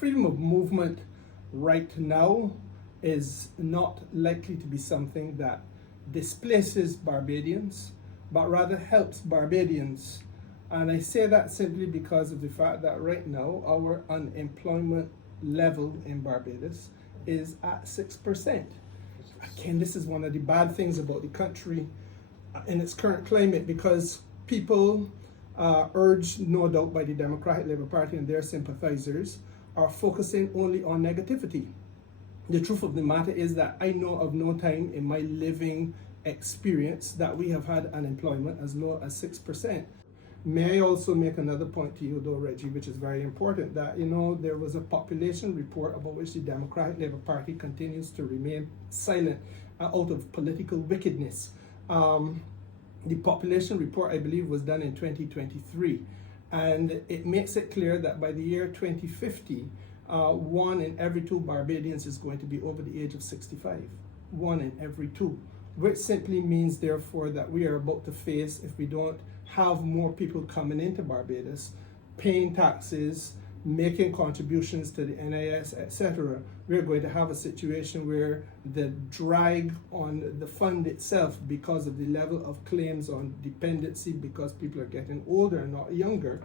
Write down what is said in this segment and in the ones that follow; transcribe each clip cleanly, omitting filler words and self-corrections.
freedom of movement right now is not likely to be something that displaces Barbadians, but rather helps Barbadians. And I say that simply because of the fact that right now our unemployment level in Barbados is at 6%. Again, this is one of the bad things about the country in its current climate, because people, urged no doubt by the Democratic Labour Party and their sympathizers, are focusing only on negativity. The truth of the matter is that I know of no time in my living experience that we have had unemployment as low as 6%. May I also make another point to you, though, Reggie, which is very important, that, there was a population report about which the Democratic Labour Party continues to remain silent out of political wickedness. The population report, I believe, was done in 2023, and it makes it clear that by the year 2050, 1 in every 2 Barbadians is going to be over the age of 65. 1 in every 2, which simply means, therefore, that we are about to face, if we don't have more people coming into Barbados, paying taxes, making contributions to the NIS, etc., we're going to have a situation where the drag on the fund itself, because of the level of claims on dependency, because people are getting older and not younger,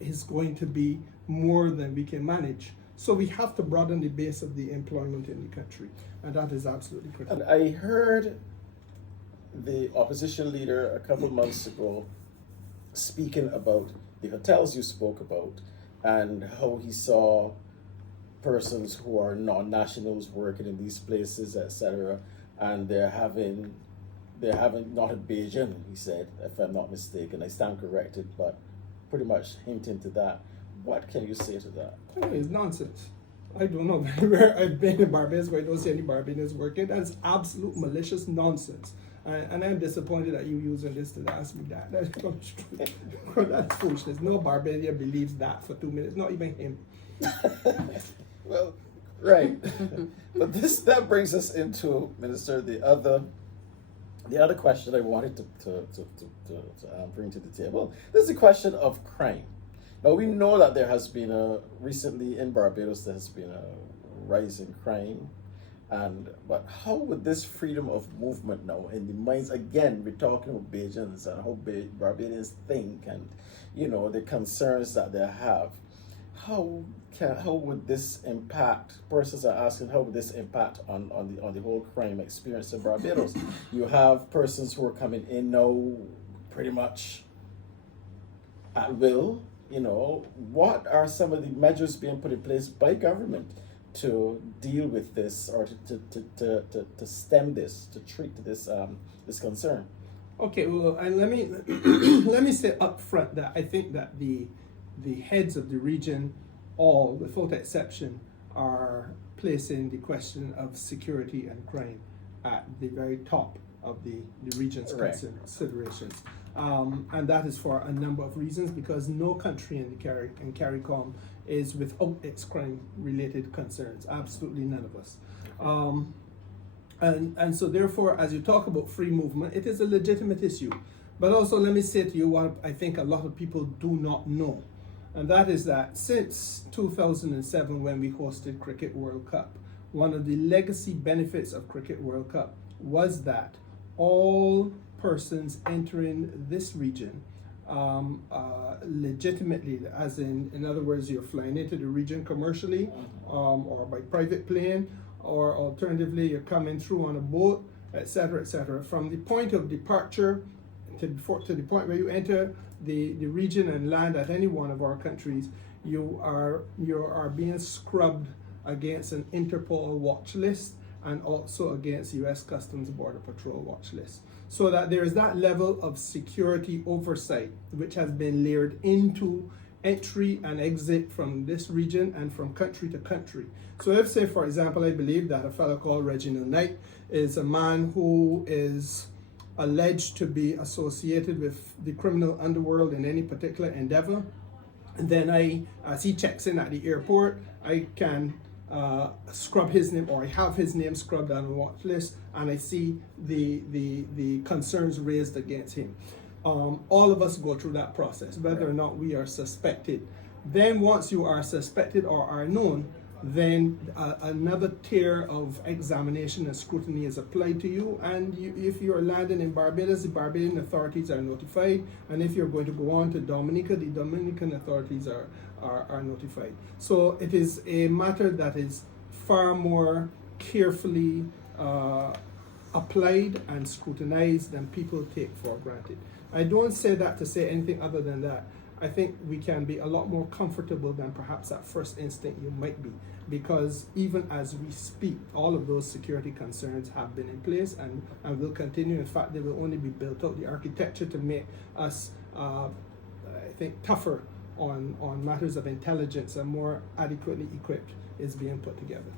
is going to be more than we can manage. So we have to broaden the base of the employment in the country, and that is absolutely critical. And I heard the opposition leader a couple months ago speaking about the hotels you spoke about and how he saw persons who are non-nationals working in these places, etc., and they're having not in Beijing, he said, if I'm not mistaken. I stand corrected, but pretty much hinting to that. What can you say to that? It's nonsense. I don't know where I've been in Barbados where I don't see any Barbadians working. That's absolute malicious nonsense. And I'm disappointed that you're using this to ask me that. That's foolishness. No Barbadian believes that for 2 minutes, not even him. Well, right. But that brings us into, Minister, the other question I wanted to bring to the table. This is the question of crime. Now, we know that there has been recently in Barbados, there has been a rise in crime. But how would this freedom of movement now, in the minds, again, we're talking about Bajans and how Barbadians think and, the concerns that they have. How would this impact, persons are asking, how would this impact on the whole crime experience in Barbados? You have persons who are coming in now pretty much at will. What are some of the measures being put in place by government to deal with this, or to stem this, to treat this concern? Okay, well, and let me let me say up front that I think that the heads of the region, all without exception, are placing the question of security and crime at the very top of the region's considerations. And that is for a number of reasons, because no country in CARICOM is without its crime-related concerns. Absolutely none of us. And so therefore, as you talk about free movement, it is a legitimate issue. But also, let me say to you what I think a lot of people do not know. And that is that since 2007, when we hosted Cricket World Cup, one of the legacy benefits of Cricket World Cup was that all persons entering this region legitimately, as in other words, you're flying into the region commercially or by private plane, or alternatively, you're coming through on a boat, etc., etc. From the point of departure to the point where you enter the region and land at any one of our countries, you are being scrubbed against an Interpol watch list and also against U.S. Customs Border Patrol watch list. So that there is that level of security oversight which has been layered into entry and exit from this region and from country to country. So if, say, for example, I believe that a fellow called Reginald Knight is a man who is alleged to be associated with the criminal underworld in any particular endeavor, and then as he checks in at the airport, I can scrub his name, or I have his name scrubbed on the watch list, and I see the concerns raised against him. All of us go through that process, whether or not we are suspected. Then once you are suspected or are known, then another tier of examination and scrutiny is applied to you. And if you're landing in Barbados, the Barbadian authorities are notified. And if you're going to go on to Dominica, the Dominican authorities are notified. So it is a matter that is far more carefully applied and scrutinized than people take for granted. I don't say that to say anything other than that. I think we can be a lot more comfortable than perhaps at first instinct you might be, because even as we speak, all of those security concerns have been in place and will continue. In fact, they will only be built out. The architecture to make us, I think, tougher on matters of intelligence and more adequately equipped is being put together.